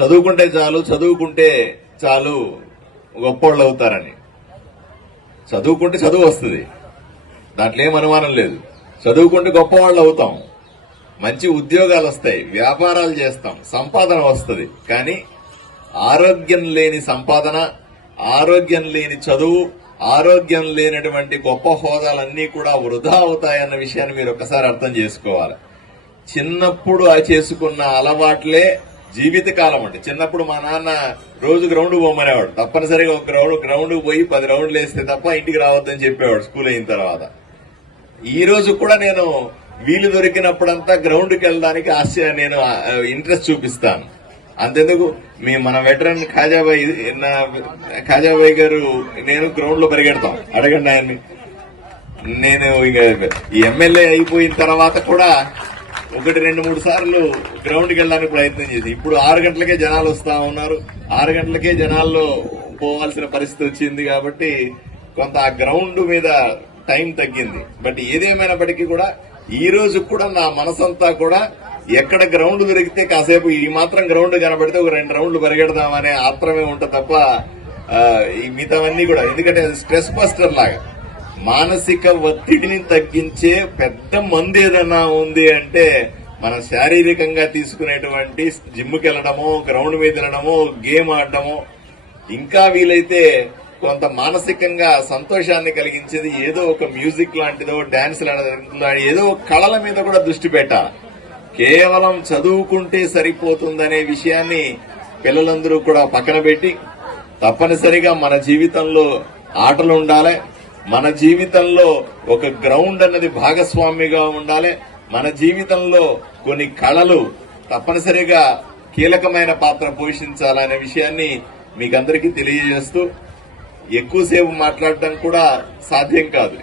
చదువుకుంటే చాలు గొప్పోళ్ళు అవుతారని. చదువుకుంటే చదువు వస్తుంది, దాంట్లో ఏం అనుమానం లేదు. చదువుకుంటే గొప్పవాళ్ళు అవుతాం, మంచి ఉద్యోగాలు వస్తాయి, వ్యాపారాలు చేస్తాం, సంపాదన వస్తుంది. కానీ ఆరోగ్యం లేని సంపాదన, ఆరోగ్యం లేని చదువు, ఆరోగ్యం లేనటువంటి గొప్ప హోదాలన్నీ కూడా వృధా అవుతాయన్న విషయాన్ని మీరు ఒక్కసారి అర్థం చేసుకోవాలి. చిన్నప్పుడు చేసుకున్న అలవాట్లే జీవితకాలం అండి. చిన్నప్పుడు మా నాన్న రోజు గ్రౌండ్ పోమనేవాడు. తప్పనిసరిగా ఒక గ్రౌండ్ పోయి 10 రౌండ్లు వేస్తే తప్ప ఇంటికి రావద్దని చెప్పేవాడు స్కూల్ అయిన తర్వాత. ఈ రోజు కూడా నేను వీలు దొరికినప్పుడంతా గ్రౌండ్కి వెళ్ళడానికి నేను ఇంట్రెస్ట్ చూపిస్తాను. అంతెందుకు మన వెటరన్ ఖాజాబాయి గారు నేను గ్రౌండ్ లో పరిగెడతాం, అడగండి ఆయన్ని. నేను ఇక ఈ ఎమ్మెల్యే అయిపోయిన తర్వాత కూడా 1-2-3 సార్లు గ్రౌండ్కి వెళ్ళడానికి ప్రయత్నం చేసి, ఇప్పుడు 6 గంటలకే జనాలు వస్తా ఉన్నారు. 6 గంటలకే జనాల్లో పోవాల్సిన పరిస్థితి వచ్చింది కాబట్టి కొంత ఆ గ్రౌండ్ మీద టైం తగ్గింది. బట్ ఏదేమైనప్పటికీ కూడా ఈ రోజు కూడా నా మనసంతా కూడా ఎక్కడ గ్రౌండ్ దొరికితే కాసేపు ఈ మాత్రం గ్రౌండ్ కనబడితే ఒక 2 రౌండ్లు పరిగెడదామనే ఆత్రమే ఉంటుంది తప్ప ఈ మిగతావన్నీ కూడా, ఎందుకంటే అది స్ట్రెస్ బస్టర్ లాగా మానసిక ఒత్తిడిని తగ్గించే పెద్ద మందు ఏదన్నా ఉంది అంటే మనం శారీరకంగా తీసుకునేటువంటి జిమ్కి వెళ్ళడమో, గ్రౌండ్ మీద వెళ్ళడమో, గేమ్ ఆడటమో, ఇంకా వీలైతే కొంత మానసికంగా సంతోషాన్ని కలిగించేది ఏదో ఒక మ్యూజిక్ లాంటిదో, డాన్స్ లాంటిదో, ఏదో ఒక కళల మీద కూడా దృష్టి పెట్టాలి. కేవలం చదువుకుంటే సరిపోతుందనే విషయాన్ని పిల్లలందరూ కూడా పక్కన పెట్టి తప్పనిసరిగా మన జీవితంలో ఆటలు ఉండాలి, మన జీవితంలో ఒక గ్రౌండ్ అన్నది భాగస్వామిగా ఉండాలి, మన జీవితంలో కొన్ని కళలు తప్పనిసరిగా కీలకమైన పాత్ర పోషించాలనే విషయాన్ని మీకందరికీ తెలియజేస్తూ ఎక్కువసేపు మాట్లాడటం కూడా సాధ్యం కాదు.